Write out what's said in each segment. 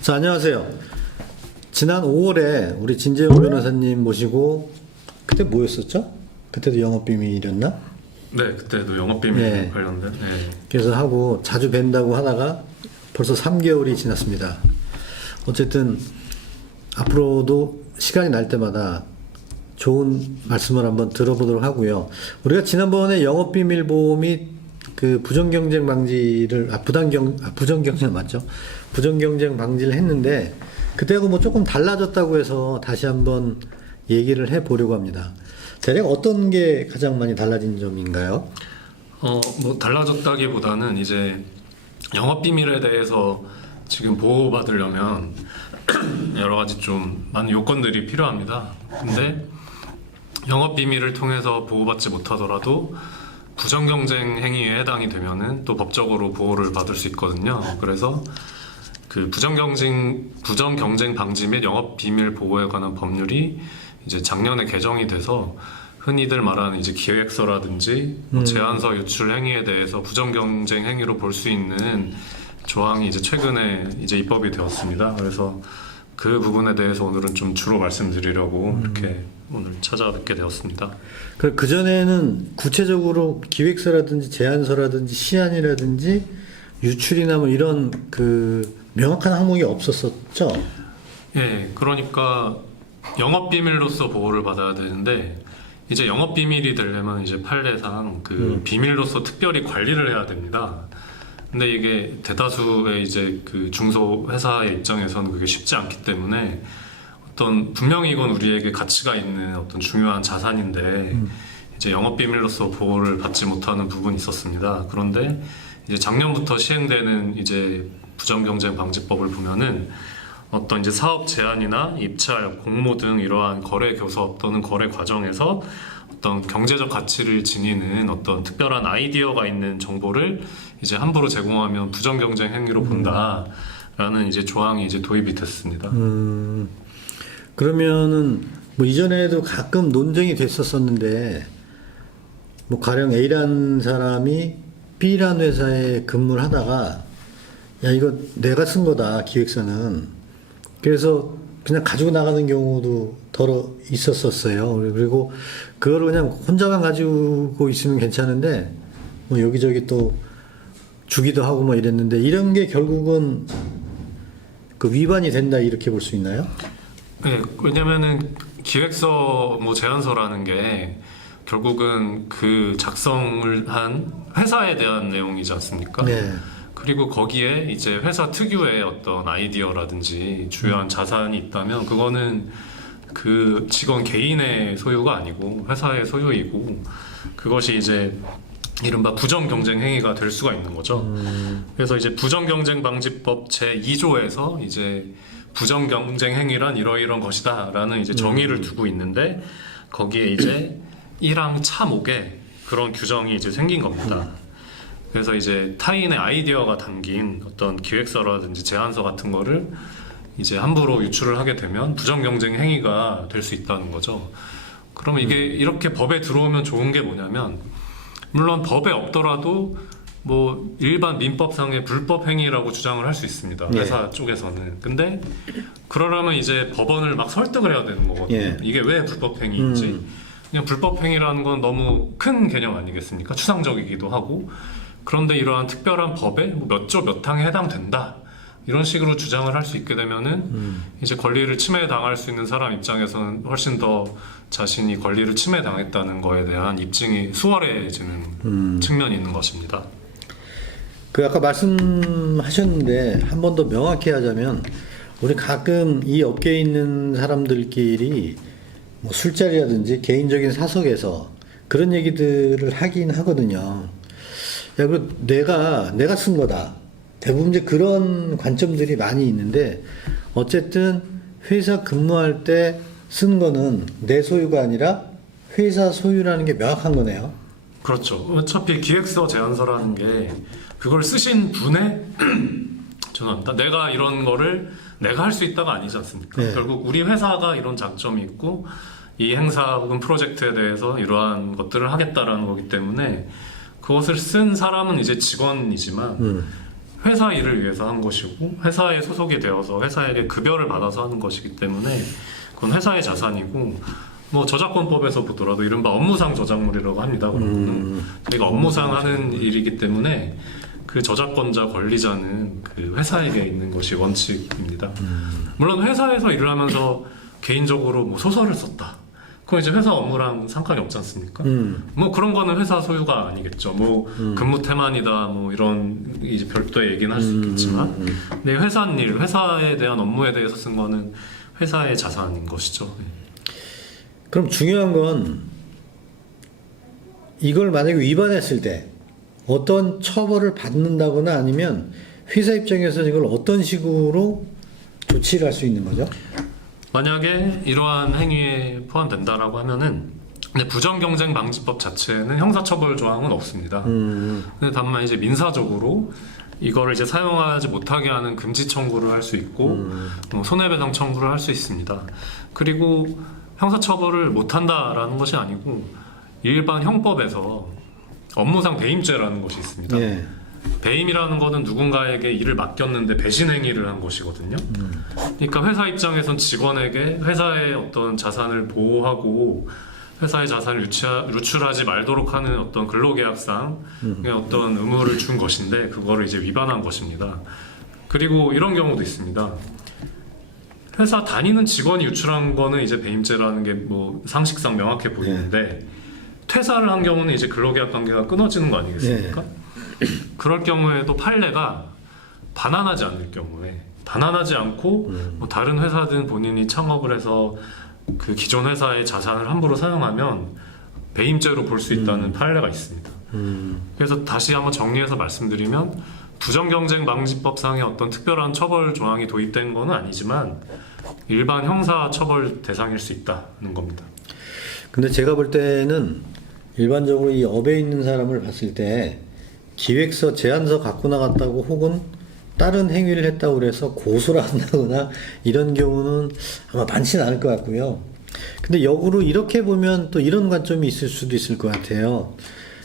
자, 안녕하세요. 지난 5월에 우리 진재용 변호사님 모시고 그때 뭐였었죠? 그때도 영업비밀이었나? 네, 그때도 영업비밀 네. 관련된. 네. 그래서 하고 자주 뵌다고 하다가 벌써 3개월이 지났습니다. 어쨌든 앞으로도 시간이 날 때마다 좋은 말씀을 한번 들어보도록 하고요. 우리가 지난번에 영업비밀보호 및 그 부정경쟁 방지를 부정경쟁 맞죠? 부정경쟁 방지를 했는데 그때하고 뭐 조금 달라졌다고 해서 다시 한번 얘기를 해보려고 합니다. 대략 어떤 게 가장 많이 달라진 점인가요? 뭐 달라졌다기보다는 이제 영업비밀에 대해서 지금 보호받으려면 여러 가지 좀 많은 요건들이 필요합니다. 근데 영업비밀을 통해서 보호받지 못하더라도 부정경쟁 행위에 해당이 되면은 또 법적으로 보호를 받을 수 있거든요. 그래서 그 부정경쟁 방지 및 영업비밀 보호에 관한 법률이 이제 작년에 개정이 돼서 흔히들 말하는 이제 기획서라든지 제안서 유출 행위에 대해서 부정경쟁 행위로 볼 수 있는 조항이 이제 최근에 이제 입법이 되었습니다. 그래서 그 부분에 대해서 오늘은 좀 주로 말씀드리려고 이렇게 오늘 찾아뵙게 되었습니다. 그 전에는 구체적으로 기획서라든지 제안서라든지 시안이라든지 유출이나 뭐 이런 그 명확한 항목이 없었었죠. 예, 그러니까 영업비밀로서 보호를 받아야 되는데 이제 영업비밀이 되려면 이제 판례상 그 비밀로서 특별히 관리를 해야 됩니다. 근데 이게 대다수의 이제 그 중소회사의 입장에서는 그게 쉽지 않기 때문에 어떤 분명히 이건 우리에게 가치가 있는 어떤 중요한 자산인데 이제 영업비밀로서 보호를 받지 못하는 부분이 있었습니다. 그런데 이제 작년부터 시행되는 이제 부정경쟁방지법을 보면은 어떤 이제 사업 제안이나 입찰, 공모 등 이러한 거래 교섭 또는 거래 과정에서 어떤 경제적 가치를 지니는 어떤 특별한 아이디어가 있는 정보를 이제 함부로 제공하면 부정경쟁 행위로 본다라는 이제 조항이 이제 도입이 됐습니다. 그러면은 뭐 이전에도 가끔 논쟁이 됐었었는데 뭐 가령 A라는 사람이 B라는 회사에 근무를 하다가 야 이거 내가 쓴 거다 기획서는 그래서 그냥 가지고 나가는 경우도 더러 있었었어요. 그리고 그걸 그냥 혼자만 가지고 있으면 괜찮은데 뭐 여기저기 또 주기도 하고 뭐 이랬는데 이런 게 결국은 그 위반이 된다 이렇게 볼 수 있나요? 네, 왜냐면은 기획서 뭐 제안서라는 게 결국은 그 작성을 한 회사에 대한 내용이지 않습니까? 네. 그리고 거기에 이제 회사 특유의 어떤 아이디어라든지 주요한 자산이 있다면 그거는 그 직원 개인의 소유가 아니고 회사의 소유이고 그것이 이제 이른바 부정경쟁 행위가 될 수가 있는 거죠. 그래서 이제 부정경쟁방지법 제2조에서 이제 부정경쟁 행위란 이러이러한 것이다라는 이제 정의를 두고 있는데 거기에 이제 1항 차 목에 그런 규정이 이제 생긴 겁니다. 그래서 이제 타인의 아이디어가 담긴 어떤 기획서라든지 제안서 같은 거를 이제 함부로 유출을 하게 되면 부정경쟁 행위가 될 수 있다는 거죠. 그러면 이게 이렇게 법에 들어오면 좋은 게 뭐냐면 물론 법에 없더라도 뭐 일반 민법상의 불법 행위라고 주장을 할 수 있습니다. 회사 쪽에서는. 근데 그러려면 이제 법원을 막 설득을 해야 되는 거거든요. 이게 왜 불법 행위인지. 그냥 불법 행위라는 건 너무 큰 개념 아니겠습니까? 추상적이기도 하고. 그런데 이러한 특별한 법에 몇 조 몇 항에 해당된다. 이런 식으로 주장을 할 수 있게 되면은 이제 권리를 침해당할 수 있는 사람 입장에서는 훨씬 더 자신이 권리를 침해당했다는 거에 대한 입증이 수월해지는 측면이 있는 것입니다. 그 아까 말씀하셨는데 한 번 더 명확히 하자면 우리 가끔 이 업계에 있는 사람들끼리 뭐 술자리라든지 개인적인 사석에서 그런 얘기들을 하긴 하거든요. 야, 그 내가 쓴 거다. 대부분 이제 그런 관점들이 많이 있는데 어쨌든 회사 근무할 때 쓴 거는 내 소유가 아니라 회사 소유라는 게 명확한 거네요. 그렇죠. 어차피 기획서 제안서라는 게 그걸 쓰신 분의 죄송합니다. 내가 이런 거를 내가 할 수 있다가 아니지 않습니까? 네. 결국 우리 회사가 이런 장점이 있고 이 행사 혹은 프로젝트에 대해서 이러한 것들을 하겠다라는 거기 때문에 그것을 쓴 사람은 이제 직원이지만 회사 일을 위해서 한 것이고 회사에 소속이 되어서 회사에게 급여를 받아서 하는 것이기 때문에 그건 회사의 자산이고 뭐 저작권법에서 보더라도 이른바 업무상 저작물이라고 합니다. 그러면 저희가 업무상 하는 일이기 때문에 그 저작권자 권리자는 그 회사에게 있는 것이 원칙입니다. 물론 회사에서 일을 하면서 개인적으로 뭐 소설을 썼다. 그건 이제 회사 업무랑 상관이 없지 않습니까? 뭐 그런 거는 회사 소유가 아니겠죠. 뭐 근무 태만이다, 뭐 이런 이제 별도의 얘기는 할 수 있겠지만, 근데 회사 일, 회사에 대한 업무에 대해서 쓴 거는 회사의 자산인 것이죠. 그럼 중요한 건 이걸 만약에 위반했을 때 어떤 처벌을 받는다거나 아니면 회사 입장에서 이걸 어떤 식으로 조치를 할 수 있는 거죠? 만약에 이러한 행위에 포함된다라고 하면은 근데 부정경쟁방지법 자체는 형사처벌 조항은 없습니다. 근데 다만 이제 민사적으로 이거를 이제 사용하지 못하게 하는 금지 청구를 할 수 있고 뭐 손해배상 청구를 할 수 있습니다. 그리고 형사처벌을 못한다라는 것이 아니고 일반 형법에서 업무상 배임죄라는 것이 있습니다. 예. 배임이라는 거는 누군가에게 일을 맡겼는데 배신 행위를 한 것이거든요. 그러니까 회사 입장에선 직원에게 회사의 어떤 자산을 보호하고 회사의 자산을 유출하지 말도록 하는 어떤 근로계약상 어떤 의무를 준 것인데 그거를 이제 위반한 것입니다. 그리고 이런 경우도 있습니다. 회사 다니는 직원이 유출한 거는 이제 배임죄라는 게 뭐 상식상 명확해 보이는데 퇴사를 한 경우는 이제 근로계약 관계가 끊어지는 거 아니겠습니까? 그럴 경우에도 판례가 반환하지 않을 경우에 반환하지 않고 뭐 다른 회사든 본인이 창업을 해서 그 기존 회사의 자산을 함부로 사용하면 배임죄로 볼 수 있다는 판례가 있습니다. 그래서 다시 한번 정리해서 말씀드리면 부정경쟁방지법상의 어떤 특별한 처벌 조항이 도입된 건 아니지만 일반 형사 처벌 대상일 수 있다는 겁니다. 근데 제가 볼 때는 일반적으로 이 업에 있는 사람을 봤을 때 기획서, 제안서 갖고 나갔다고 혹은 다른 행위를 했다고 그래서 고소를 한다거나 이런 경우는 아마 많지는 않을 것 같고요. 근데 역으로 이렇게 보면 또 이런 관점이 있을 수도 있을 것 같아요.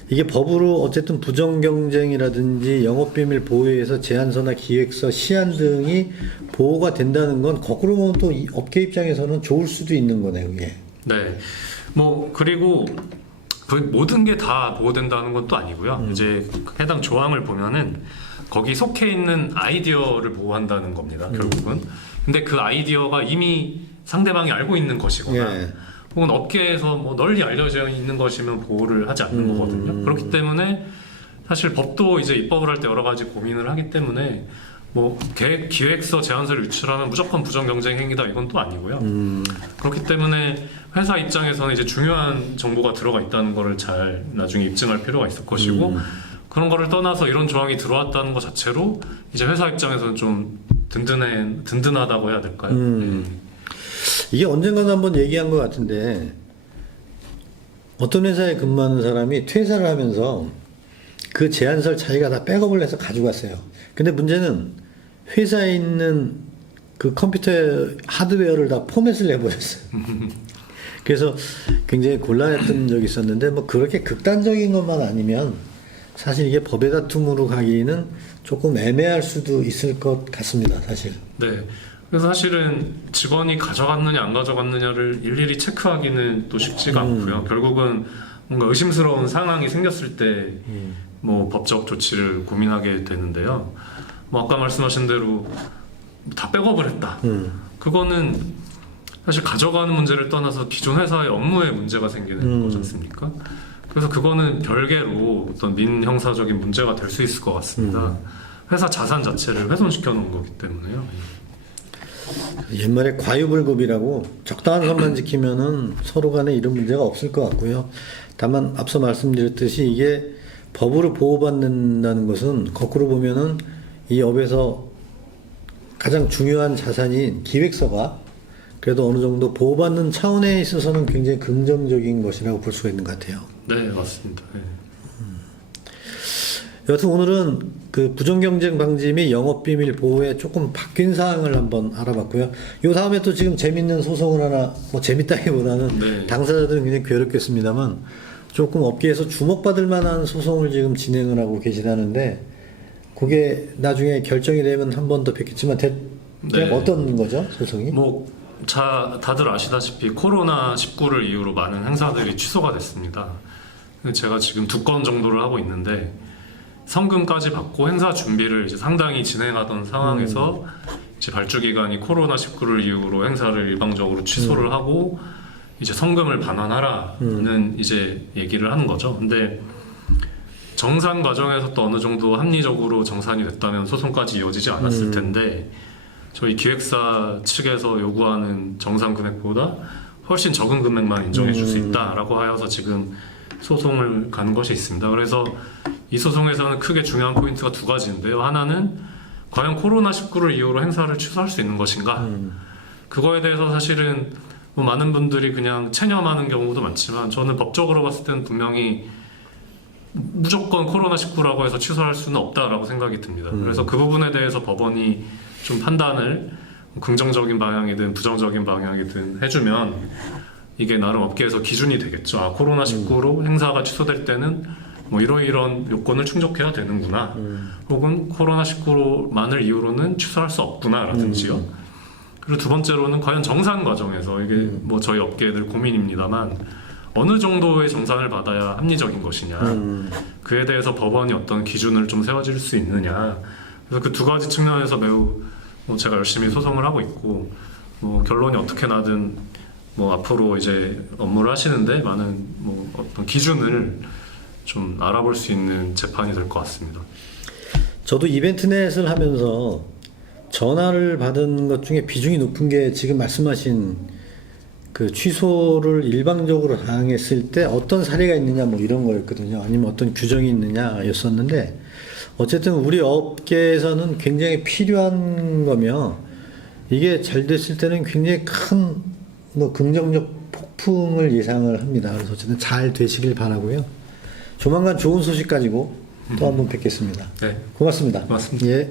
이게 법으로 어쨌든 부정경쟁이라든지 영업비밀 보호에 의해서 제안서나 기획서, 시안 등이 보호가 된다는 건 거꾸로 보면 또 이 업계 입장에서는 좋을 수도 있는 거네요, 이게. 네. 뭐 그리고 그 모든 게 다 보호된다는 건 또 아니고요. 이제 해당 조항을 보면은 거기 속해 있는 아이디어를 보호한다는 겁니다. 결국은. 근데 그 아이디어가 이미 상대방이 알고 있는 것이거나 예. 혹은 업계에서 뭐 널리 알려져 있는 것이면 보호를 하지 않는 거거든요. 그렇기 때문에 사실 법도 이제 입법을 할 때 여러 가지 고민을 하기 때문에 뭐 기획서, 제안서를 유출하면 무조건 부정경쟁 행위다 이건 또 아니고요. 그렇기 때문에 회사 입장에서는 이제 중요한 정보가 들어가 있다는 거를 잘 나중에 입증할 필요가 있을 것이고 그런 거를 떠나서 이런 조항이 들어왔다는 것 자체로 이제 회사 입장에서는 좀 든든하다고 해야 될까요? 이게 언젠가도 한번 얘기한 것 같은데 어떤 회사에 근무하는 사람이 퇴사를 하면서 그 제안서를 자기가 다 백업을 해서 가지고 갔어요. 근데 문제는 회사에 있는 그 컴퓨터 하드웨어를 다 포맷을 해버렸어요. 그래서 굉장히 곤란했던 적이 있었는데 뭐 그렇게 극단적인 것만 아니면 사실 이게 법의 다툼으로 가기는 조금 애매할 수도 있을 것 같습니다, 사실. 네. 그래서 사실은 직원이 가져갔느냐 안 가져갔느냐를 일일이 체크하기는 또 쉽지가 않고요. 결국은 뭔가 의심스러운 상황이 생겼을 때 뭐 법적 조치를 고민하게 되는데요. 뭐 아까 말씀하신 대로 다 백업을 했다. 그거는 사실 가져가는 문제를 떠나서 기존 회사의 업무에 문제가 생기는 거지 않습니까? 그래서 그거는 별개로 어떤 민형사적인 문제가 될 수 있을 것 같습니다. 회사 자산 자체를 훼손시켜 놓은 거기 때문에요. 옛말에 과유불급이라고 적당한 선만 지키면은 서로 간에 이런 문제가 없을 것 같고요. 다만 앞서 말씀드렸듯이 이게 법으로 보호받는다는 것은 거꾸로 보면은 이 업에서 가장 중요한 자산인 기획서가 그래도 어느 정도 보호받는 차원에 있어서는 굉장히 긍정적인 것이라고 볼 수가 있는 것 같아요. 네, 맞습니다. 네. 여튼 오늘은 그 부정경쟁 방지 및 영업비밀 보호에 조금 바뀐 사항을 한번 알아봤고요. 요 다음에 또 지금 재밌는 소송을 하나, 뭐 재밌다기보다는 네. 당사자들은 굉장히 괴롭겠습니다만 조금 업계에서 주목받을 만한 소송을 지금 진행을 하고 계시다는데 그게 나중에 결정이 되면 한 번 더 뵙겠지만 네. 어떤 거죠, 소송이? 뭐 다들 아시다시피 코로나19를 이유로 많은 행사들이 취소가 됐습니다. 제가 지금 2건 정도를 하고 있는데 성금까지 받고 행사 준비를 이제 상당히 진행하던 상황에서 이제 발주기관이 코로나19를 이유로 행사를 일방적으로 취소를 하고 이제 성금을 반환하라는 이제 얘기를 하는 거죠. 근데 정산 과정에서 또 어느 정도 합리적으로 정산이 됐다면 소송까지 이어지지 않았을 텐데 저희 기획사 측에서 요구하는 정산 금액보다 훨씬 적은 금액만 인정해 줄 수 있다라고 하여서 지금 소송을 가는 것이 있습니다. 그래서 이 소송에서는 크게 중요한 포인트가 2가지인데요. 하나는 과연 코로나19를 이유로 행사를 취소할 수 있는 것인가? 그거에 대해서 사실은 뭐 많은 분들이 그냥 체념하는 경우도 많지만 저는 법적으로 봤을 때는 분명히 무조건 코로나19라고 해서 취소할 수는 없다라고 생각이 듭니다. 그래서 그 부분에 대해서 법원이 좀 판단을 긍정적인 방향이든 부정적인 방향이든 해주면 이게 나름 업계에서 기준이 되겠죠. 아, 코로나19로 행사가 취소될 때는 뭐 이런 요건을 충족해야 되는구나. 혹은 코로나19만을 이유로는 취소할 수 없구나라든지요. 그리고 2번째로는 과연 정산 과정에서 이게 뭐 저희 업계들 고민입니다만 어느 정도의 정산을 받아야 합리적인 것이냐. 그에 대해서 법원이 어떤 기준을 좀 세워질 수 있느냐. 그래서 그 2가지 측면에서 매우 뭐 제가 열심히 소송을 하고 있고 뭐 결론이 어떻게 나든 뭐 앞으로 이제 업무를 하시는데 많은 뭐 어떤 기준을 좀 알아볼 수 있는 재판이 될 것 같습니다. 저도 이벤트넷을 하면서 전화를 받은 것 중에 비중이 높은 게 지금 말씀하신 그 취소를 일방적으로 당했을 때 어떤 사례가 있느냐 뭐 이런 거였거든요. 아니면 어떤 규정이 있느냐였었는데 어쨌든 우리 업계에서는 굉장히 필요한 거며 이게 잘 됐을 때는 굉장히 큰 뭐 긍정적 폭풍을 예상을 합니다. 그래서 어쨌든 잘 되시길 바라고요. 조만간 좋은 소식 가지고 또 한번 뵙겠습니다. 네, 고맙습니다. 고맙습니다. 예.